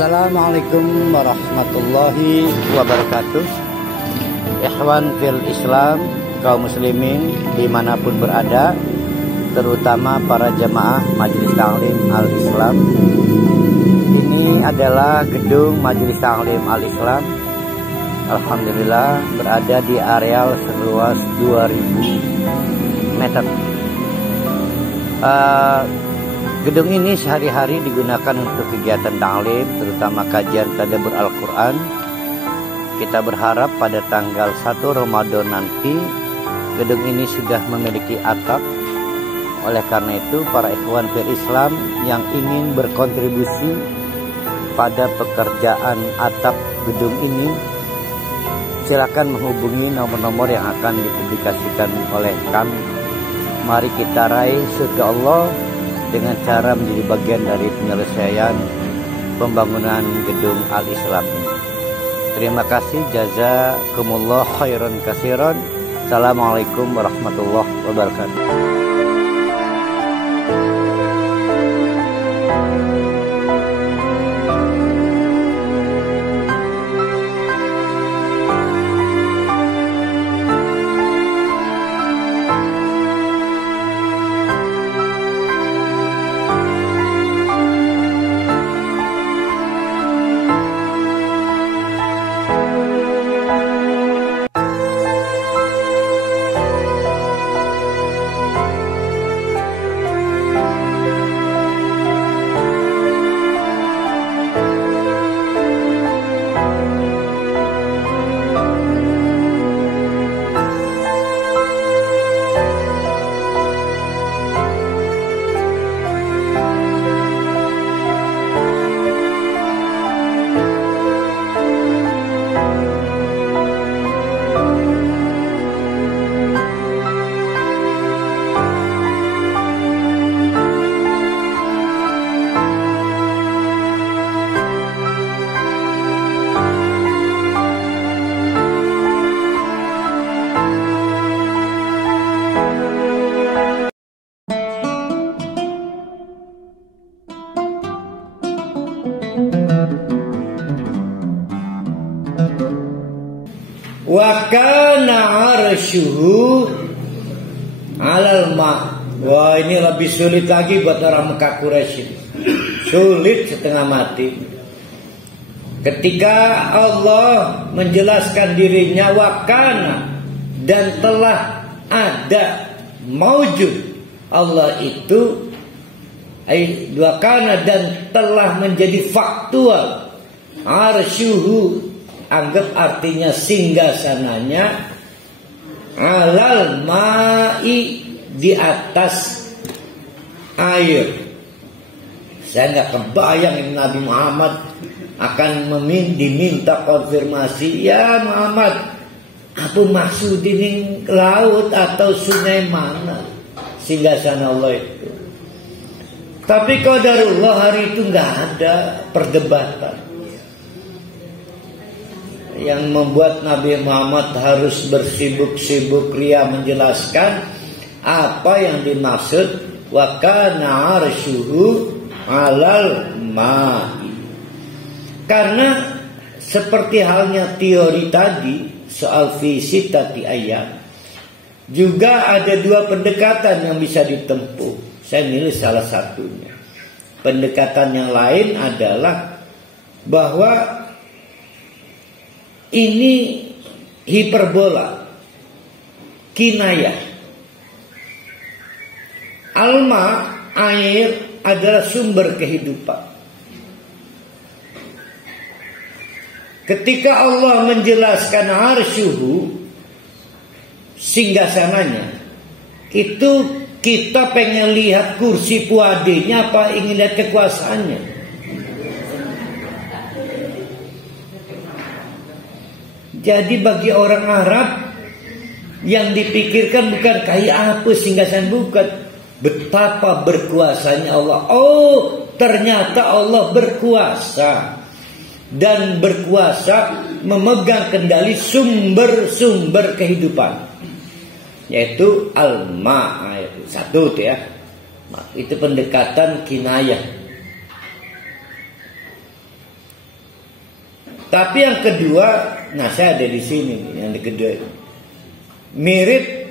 Assalamualaikum warahmatullahi wabarakatuh. Ikhwan fil Islam, kaum muslimin dimanapun berada, terutama para jamaah Majelis Ta'lim Al-Islam. Ini adalah gedung Majelis Ta'lim Al-Islam. Alhamdulillah berada di areal seluas 2000 meter. Gedung ini sehari-hari digunakan untuk kegiatan ta'lim, terutama kajian tadabbur Al-Quran. Kita berharap pada tanggal 1 Ramadan nanti gedung ini sudah memiliki atap. Oleh karena itu, para ikhwan fil Islam yang ingin berkontribusi pada pekerjaan atap gedung ini, silakan menghubungi nomor-nomor yang akan dipublikasikan oleh kami. Mari kita raih surga Allah dengan cara menjadi bagian dari penyelesaian pembangunan gedung Al-Islam ini. Terima kasih, jazakumullah khairan katsiran. Assalamualaikum warahmatullahi wabarakatuh. Wa kana arsyuhu 'alal ma'. Wah, ini lebih sulit lagi buat orang Mekah Quraisy. Sulit setengah mati. Ketika Allah menjelaskan dirinya wa kana, dan telah ada maujud Allah itu, wa kana, dan telah menjadi faktual. Arsyuhu, anggap artinya singgasananya, alal ma'i, di atas air. Saya nggak kebayang Nabi Muhammad akan diminta konfirmasi. Ya Muhammad, apa maksud ini, laut atau sungai mana singgasana Allah itu? Tapi qadarullah, hari itu nggak ada perdebatan yang membuat Nabi Muhammad harus bersibuk-sibuk ria menjelaskan apa yang dimaksud wa kana arsyuhu 'alal ma'i. Karena seperti halnya teori tadi soal fisitati ayat, juga ada dua pendekatan yang bisa ditempuh. Saya milih salah satunya. Pendekatan yang lain adalah bahwa ini hiperbola, kinayah. Alma, air, adalah sumber kehidupan. Ketika Allah menjelaskan arsyuhu, singgasananya, itu kita pengen lihat kursi puadenya apa ingin lihat kekuasaannya? Jadi bagi orang Arab yang dipikirkan bukan kayak apa singgasan, bukan, betapa berkuasanya Allah. Oh, ternyata Allah berkuasa, dan berkuasa memegang kendali sumber-sumber kehidupan, yaitu al-ma, itu satu tuh ya. Itu pendekatan kinayah. Tapi yang kedua, nah saya ada di sini, yang kedua mirip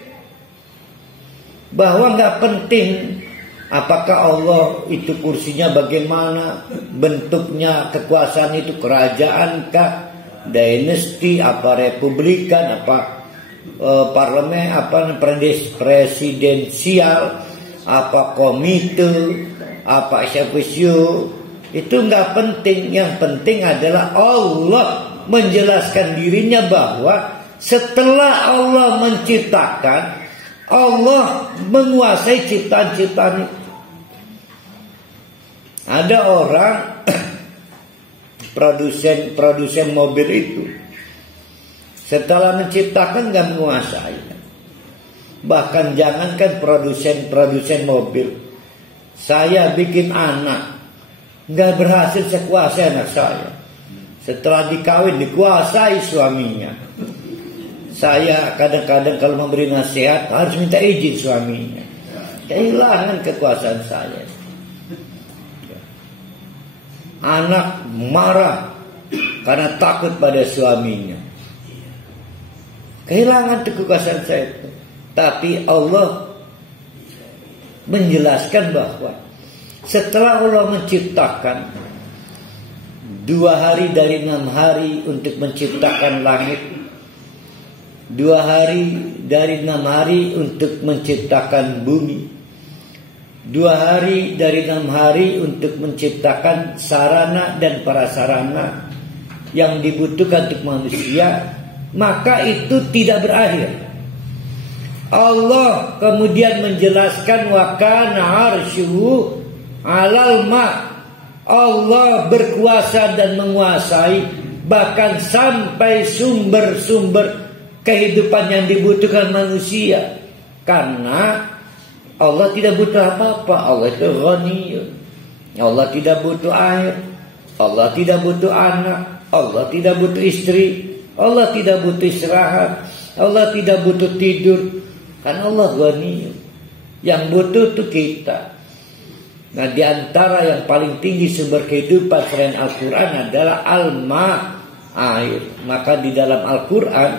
bahwa nggak penting apakah Allah itu kursinya bagaimana, bentuknya kekuasaan itu kerajaan kah, dinasti, apa republikan, apa parlemen, apa presidensial, apa komite, apa eksekutif. Itu nggak penting. Yang penting adalah Allah menjelaskan dirinya bahwa setelah Allah menciptakan, Allah menguasai ciptaan-ciptaan itu. Ada orang produsen mobil itu setelah menciptakan nggak menguasai. Bahkan jangankan produsen mobil, saya bikin anak nggak berhasil saya kuasai anak saya. Setelah dikawin dikuasai suaminya. Saya kadang-kadang kalau memberi nasihat harus minta izin suaminya. Kehilangan kekuasaan saya. Anak marah karena takut pada suaminya. Kehilangan kekuasaan saya. Tapi Allah menjelaskan bahwa setelah Allah menciptakan 2 hari dari 6 hari untuk menciptakan langit, 2 hari dari 6 hari untuk menciptakan bumi, 2 hari dari 6 hari untuk menciptakan sarana dan prasarana yang dibutuhkan untuk manusia, maka itu tidak berakhir. Allah kemudian menjelaskan wa kana arshuhu 'alal ma'. Allah berkuasa dan menguasai bahkan sampai sumber-sumber kehidupan yang dibutuhkan manusia. Karena Allah tidak butuh apa-apa. Allah itu ghaniyun. Allah tidak butuh air. Allah tidak butuh anak. Allah tidak butuh istri. Allah tidak butuh istirahat. Allah tidak butuh tidur. Karena Allah ghaniyun. Yang butuh itu kita. Nah, di antara yang paling tinggi sumber kehidupan selain Al-Quran adalah al-ma, air. Maka di dalam Al-Quran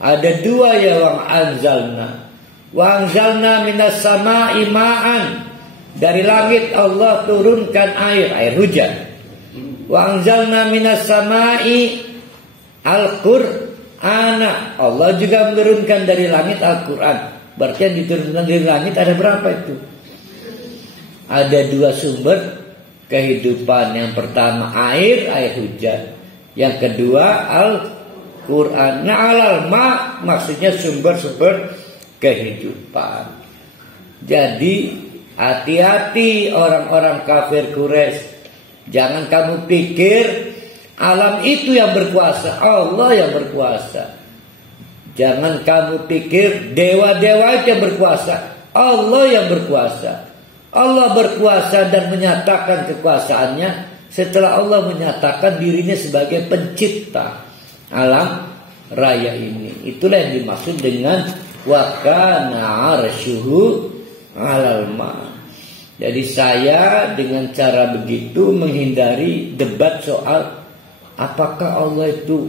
ada 2 ya wa anzalna. Wa anzalna minas sama'i ma'an. Dari langit Allah turunkan air hujan. Wa anzalna minas sama'i Al-Qur'ana. Allah juga menurunkan dari langit Al-Quran. Berarti yang diturunkan dari langit ada berapa itu? Ada 2 sumber kehidupan. Yang pertama air hujan. Yang kedua Al-Quran. Nah, alal ma maksudnya sumber-sumber kehidupan. Jadi hati-hati orang-orang kafir Quraisy. Jangan kamu pikir alam itu yang berkuasa, Allah yang berkuasa. Jangan kamu pikir dewa-dewa itu yang berkuasa, Allah yang berkuasa. Allah berkuasa dan menyatakan kekuasaannya setelah Allah menyatakan dirinya sebagai pencipta alam raya ini. Itulah yang dimaksud dengan wa kana arshuhu 'alal ma'. Jadi saya dengan cara begitu menghindari debat soal apakah Allah itu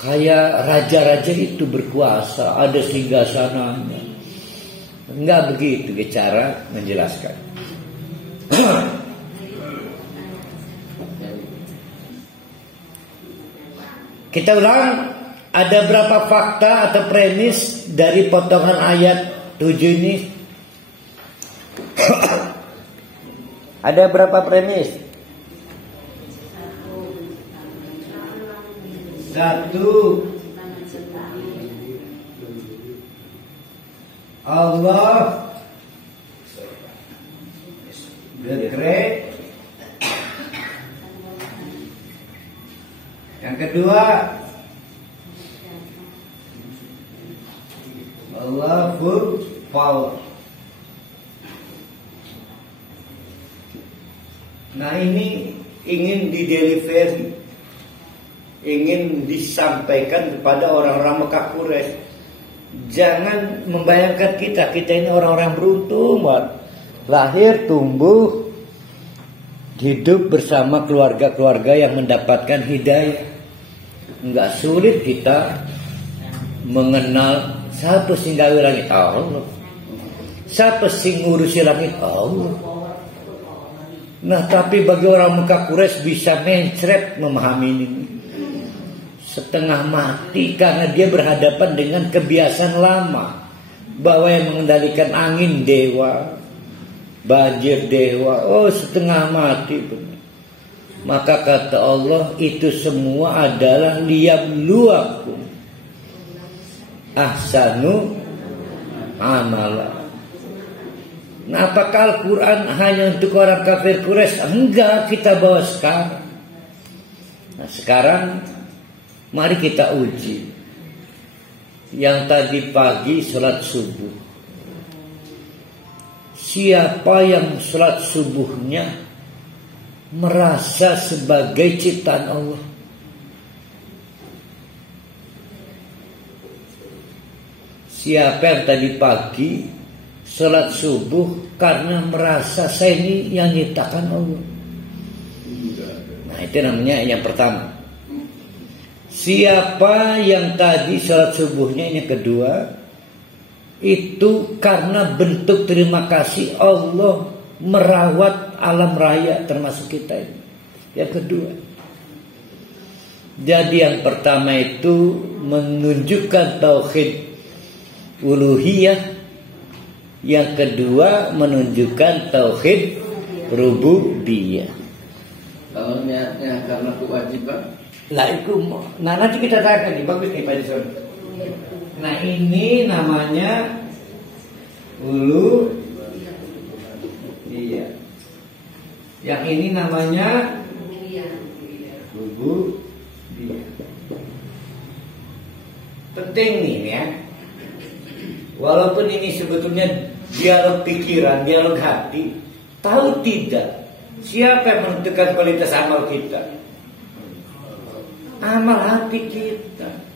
kayak raja-raja itu berkuasa, ada singgasananya. Enggak begitu cara menjelaskan. Kita ulang, ada berapa fakta atau premis dari potongan ayat 7 ini? Ada berapa premis? 1. Allah the Great. Yang kedua, Allah full power. Nah, ini ingin dideliver, ingin disampaikan kepada orang-orang Mekah Quraisy. Jangan membayangkan kita ini orang-orang beruntung, lahir, tumbuh, hidup bersama keluarga-keluarga yang mendapatkan hidayah. Enggak sulit kita mengenal siapa sing gawe langit, Allah. Siapa sing ngurusi langit, Allah. Nah, tapi bagi orang Mekah Quraisy bisa mencret memahami ini. Setengah mati karena dia berhadapan dengan kebiasaan lama, bahwa yang mengendalikan angin dewa, banjir dewa. Oh, setengah mati benar. Maka kata Allah, itu semua adalah liyabluwakum ahsanu amala. Nah, apakah Al-Quran hanya untuk orang kafir Quraisy? Enggak, kita bawa sekarang. Nah, sekarang mari kita uji. Yang tadi pagi sholat subuh, siapa yang sholat subuhnya merasa sebagai ciptaan Allah? Siapa yang tadi pagi sholat subuh karena merasa saya ini yang nyiptakan Allah? Nah, itu namanya yang pertama. Siapa yang tadi sholat subuhnya, yang kedua, itu karena bentuk terima kasih Allah merawat alam raya termasuk kita ini. Yang kedua. Jadi yang pertama itu menunjukkan tauhid uluhiyah. Yang kedua menunjukkan tauhid rububiyah. Kalau niatnya karena kewajiban, lah itu, nah nanti kita tanyakan nih, bagus nih Pak Dison. Nah, ini namanya iya. Yang ini namanya rububiyah. Penting nih ya. Walaupun ini sebetulnya dialog pikiran, dialog hati, tahu tidak siapa yang menentukan kualitas amal kita? Amal hati kita.